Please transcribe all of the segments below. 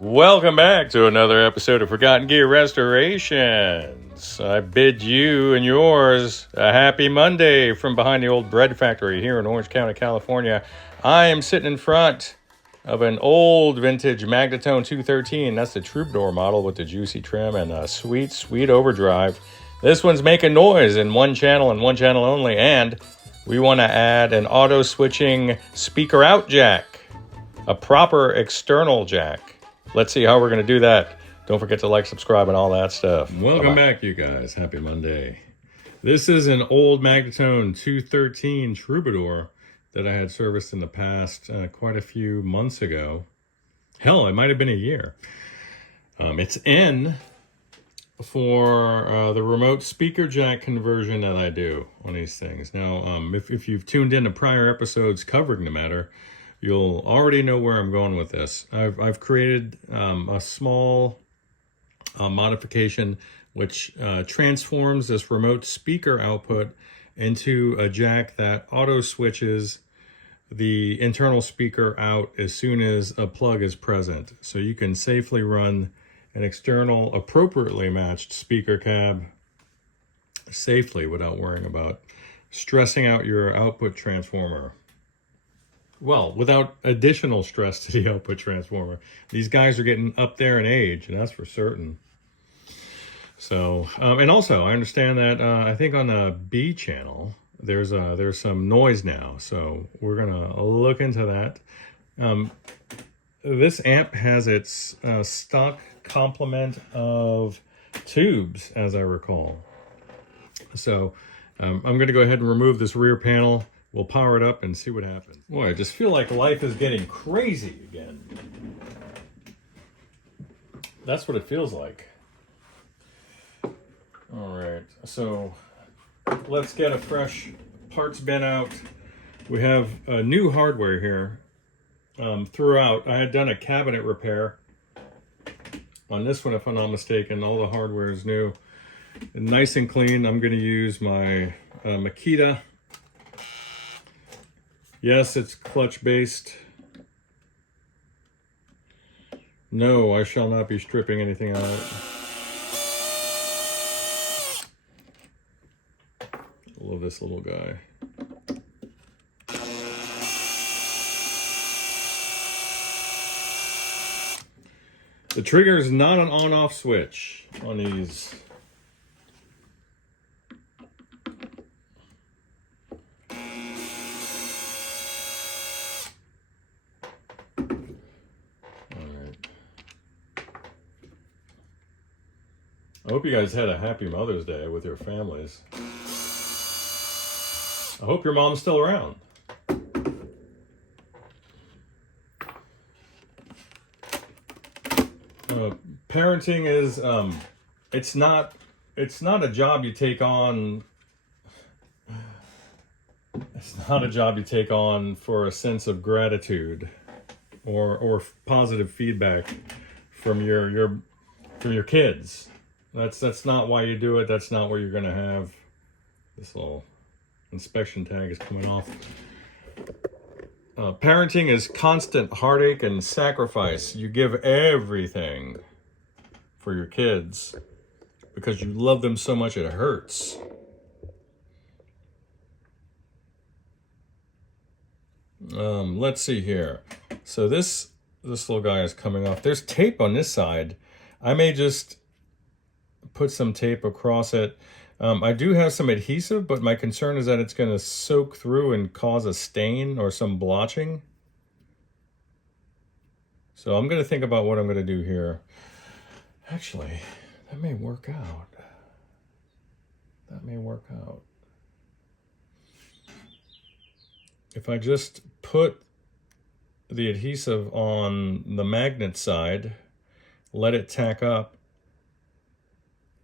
Welcome back to another episode of Forgotten Gear Restorations. I bid you and yours a happy Monday from behind the old bread factory here in Orange County, California. I am sitting in front of an old vintage Magnatone 213. That's the Troubadour model with the juicy trim and a sweet, sweet overdrive. This one's making noise in one channel and one channel only, and we want to add an auto switching speaker out jack, a proper external jack. Let's see how we're going to do that. Don't forget to like, subscribe, and all that stuff. Welcome back, you guys. Happy Monday. This is an old Magnatone 213 Troubadour that I had serviced in the past quite a few months ago. Hell, it might have been a year. It's in for the remote speaker jack conversion that I do on these things. Now, if you've tuned in to prior episodes covering the matter, you'll already know where I'm going with this. I've created a small modification which transforms this remote speaker output into a jack that auto switches the internal speaker out as soon as a plug is present. So you can safely run an external appropriately matched speaker cab safely without worrying about stressing out your output transformer. Well, without additional stress to the output transformer. These guys are getting up there in age, and that's for certain. So, and also, I understand that I think on the B channel, there's some noise now. So we're gonna look into that. This amp has its stock complement of tubes, as I recall. So I'm gonna go ahead and remove this rear panel. We'll power it up and see what happens. Boy, I just feel like life is getting crazy again. That's what it feels like. All right, so let's get a fresh parts bin out. We have new hardware here throughout. I had done a cabinet repair on this one, if I'm not mistaken. All the hardware is new and nice and clean. I'm gonna use my Makita. Yes, it's clutch based. No, I shall not be stripping anything out. I love this little guy. The trigger is not an on-off switch on these. I hope you guys had a happy Mother's Day with your families. I hope your mom's still around. Parenting is it's not a job you take on. It's not a job you take on for a sense of gratitude or positive feedback from your kids. That's not why you do it. That's not what you're going to have. This little inspection tag is coming off. Parenting is constant heartache and sacrifice. You give everything for your kids because you love them so much it hurts. Let's see here. So this little guy is coming off. There's tape on this side. I may just put some tape across it. I do have some adhesive, but my concern is that it's going to soak through and cause a stain or some blotching. So I'm going to think about what I'm going to do here. Actually, that may work out. That may work out. If I just put the adhesive on the magnet side, let it tack up,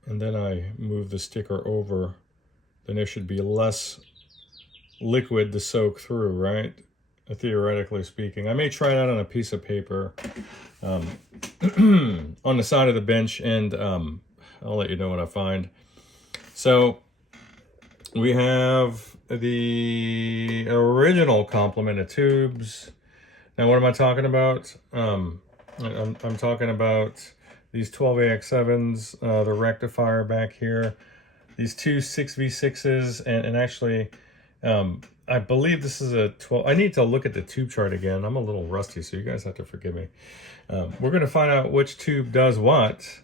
and then I move the sticker over, then there should be less liquid to soak through, right? Theoretically speaking. I may try that on a piece of paper on the side of the bench, and I'll let you know what I find. So we have the original complement of tubes. Now, what am I talking about? I'm talking about these 12AX7s, the rectifier back here, these two 6V6s, and actually, I believe this is a 12. I need to look at the tube chart again. I'm a little rusty, so you guys have to forgive me. We're going to find out which tube does what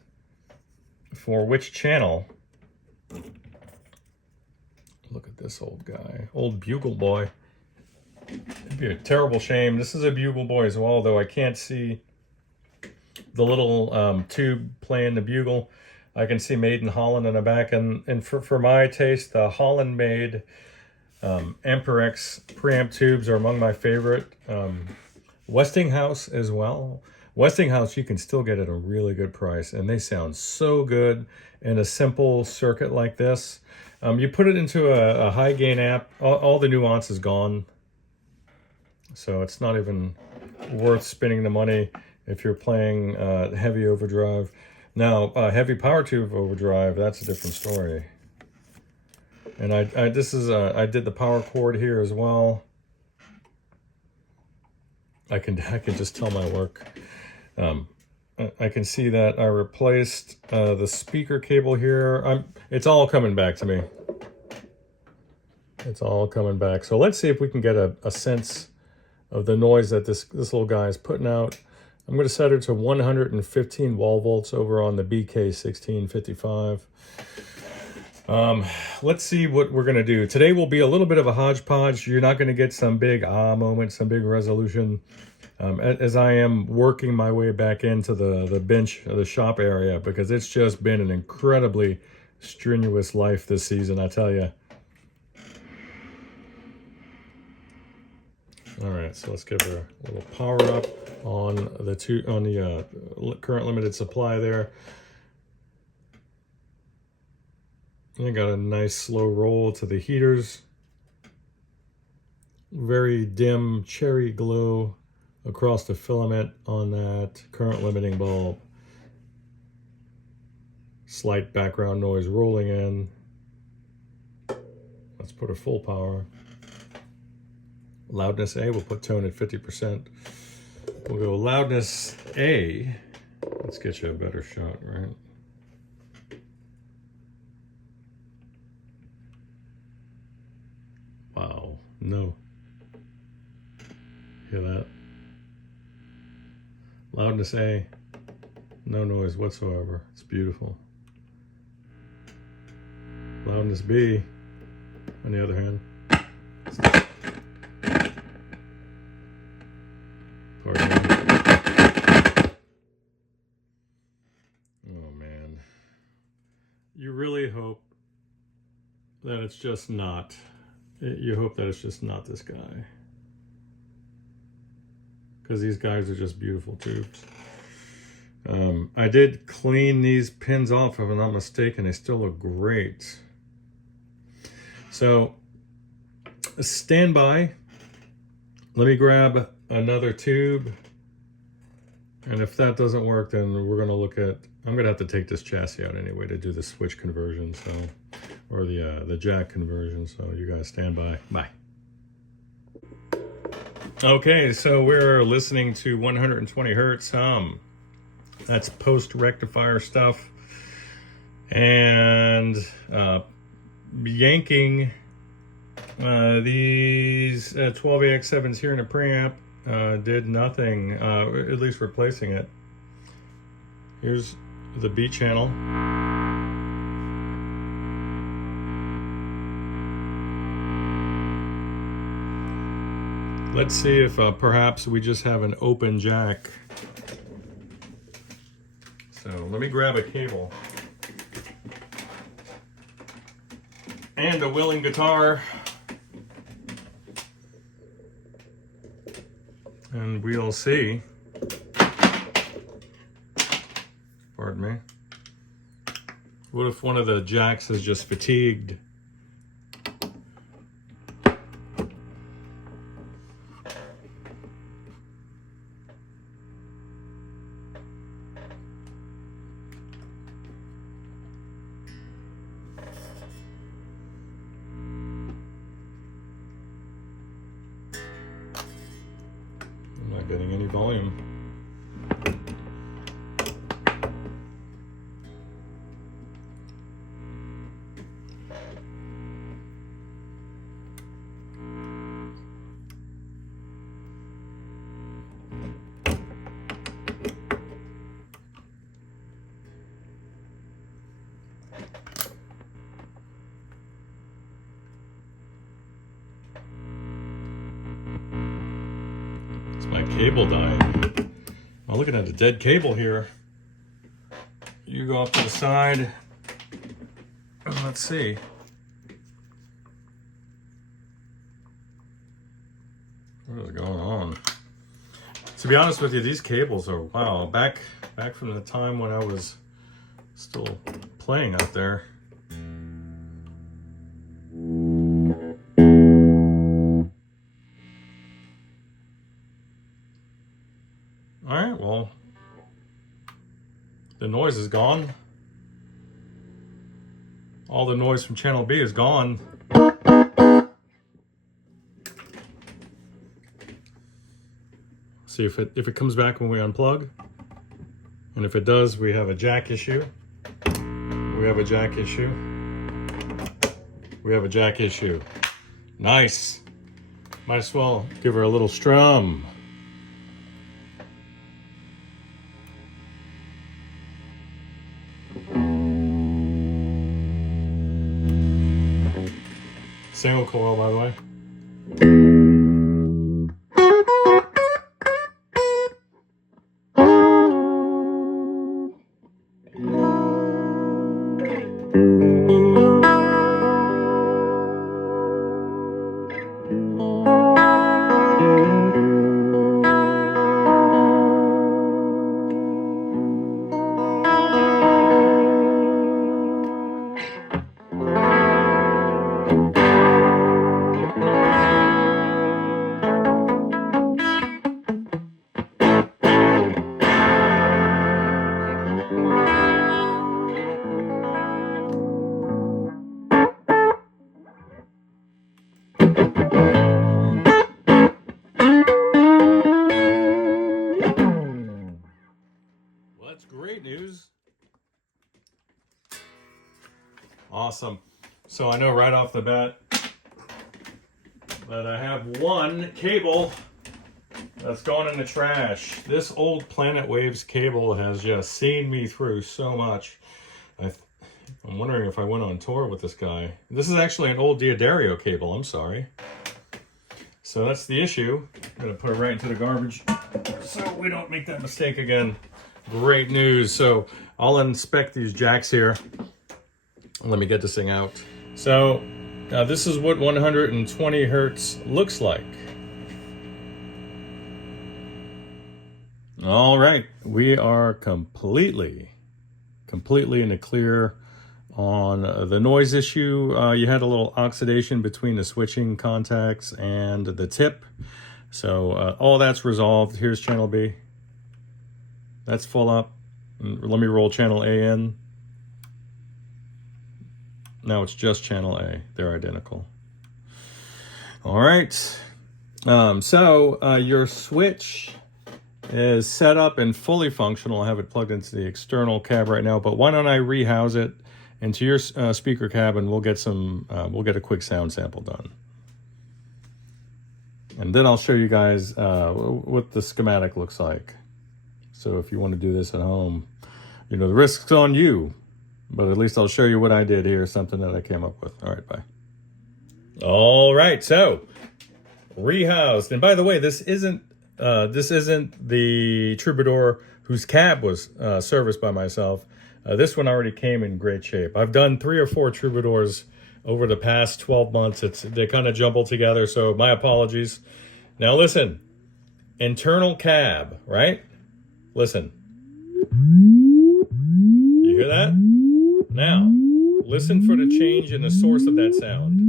for which channel. Look at this old guy, old bugle boy. It'd be a terrible shame. This is a bugle boy as well, though I can't see the little tube playing the bugle. I can see made in Holland in the back, and for my taste, the Holland-made Amperex preamp tubes are among my favorite. Westinghouse as well. Westinghouse you can still get at a really good price, and they sound so good in a simple circuit like this. You put it into a high gain amp, all the nuance is gone. So it's not even worth spending the money if you're playing heavy overdrive. Now, heavy power tube overdrive, that's a different story. And I did the power cord here as well. I can just tell my work. I can see that I replaced the speaker cable here. It's all coming back to me. It's all coming back. So let's see if we can get a sense of the noise that this little guy is putting out. I'm going to set her to 115 wall volts over on the BK1655. Let's see what we're going to do. Today will be a little bit of a hodgepodge. You're not going to get some big moment, some big resolution. As I am working my way back into the bench, the shop area, because it's just been an incredibly strenuous life this season, I tell you. All right, so let's give her a little power up on the current limited supply there. And I got a nice slow roll to the heaters. Very dim cherry glow across the filament on that current limiting bulb. Slight background noise rolling in. Let's put her full power. Loudness A, we'll put tone at 50%. We'll go loudness A. Let's get you a better shot, right? Wow, no. Hear that? Loudness A, no noise whatsoever. It's beautiful. Loudness B, on the other hand. Pardon me. Oh man. You really hope that it's just not. You hope that it's just not this guy. Because these guys are just beautiful tubes. I did clean these pins off, if I'm not mistaken. They still look great. So, stand by. Let me grab another tube. And if that doesn't work, then we're going to look at... I'm going to have to take this chassis out anyway to do the switch conversion, so, or the jack conversion. So you guys stand by. Bye. Okay, so we're listening to 120 hertz hum. That's post-rectifier stuff. And yanking these 12AX7s here in a preamp did nothing, at least replacing it. Here's the B channel. Let's see if perhaps we just have an open jack. So let me grab a cable. And a willing guitar. And we'll see. Pardon me. What if one of the jacks is just fatigued? any volume. My cable died. I'm looking at a dead cable here. You go off to the side. Let's see. What is going on? To be honest with you, these cables are, wow, back from the time when I was still playing out there. All right, well, the noise is gone. All the noise from channel B is gone. See if it comes back when we unplug. And if it does, we have a jack issue. We have a jack issue. We have a jack issue. Nice. Might as well give her a little strum. Single coil, by the way. That's great news. Awesome. So I know right off the bat that I have one cable that's gone in the trash. This old Planet Waves cable has just seen me through so much. I'm wondering if I went on tour with this guy. This is actually an old Diodario cable, I'm sorry. So that's the issue. I'm gonna put it right into the garbage so we don't make that mistake again. Great news. So I'll inspect these jacks here. Let me get this thing out. So this is what 120 hertz looks like. All right, we are completely in the clear on the noise issue. You had a little oxidation between the switching contacts and the tip. So all that's resolved. Here's channel B. That's full up. Let me roll channel A in. Now it's just channel A. They're identical. All right. So your switch is set up and fully functional. I have it plugged into the external cab right now, but why don't I rehouse it into your speaker cab and we'll get a quick sound sample done. And then I'll show you guys what the schematic looks like. So if you want to do this at home, you know, the risk's on you, but at least I'll show you what I did here, something that I came up with. All right, bye. All right, so rehoused. And by the way, this isn't the Troubadour whose cab was serviced by myself. This one already came in great shape. I've done 3 or 4 Troubadours over the past 12 months. They kind of jumbled together, so my apologies. Now listen, internal cab, right? Listen. You hear that? Now, listen for the change in the source of that sound.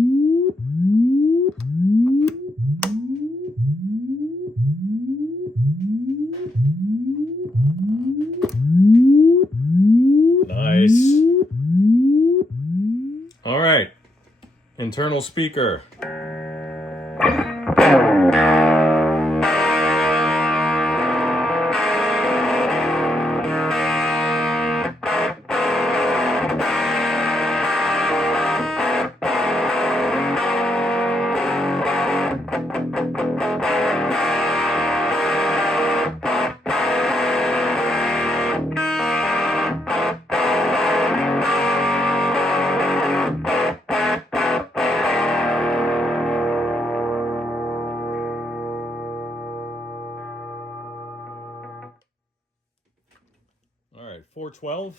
Nice. All right. Internal speaker. 412.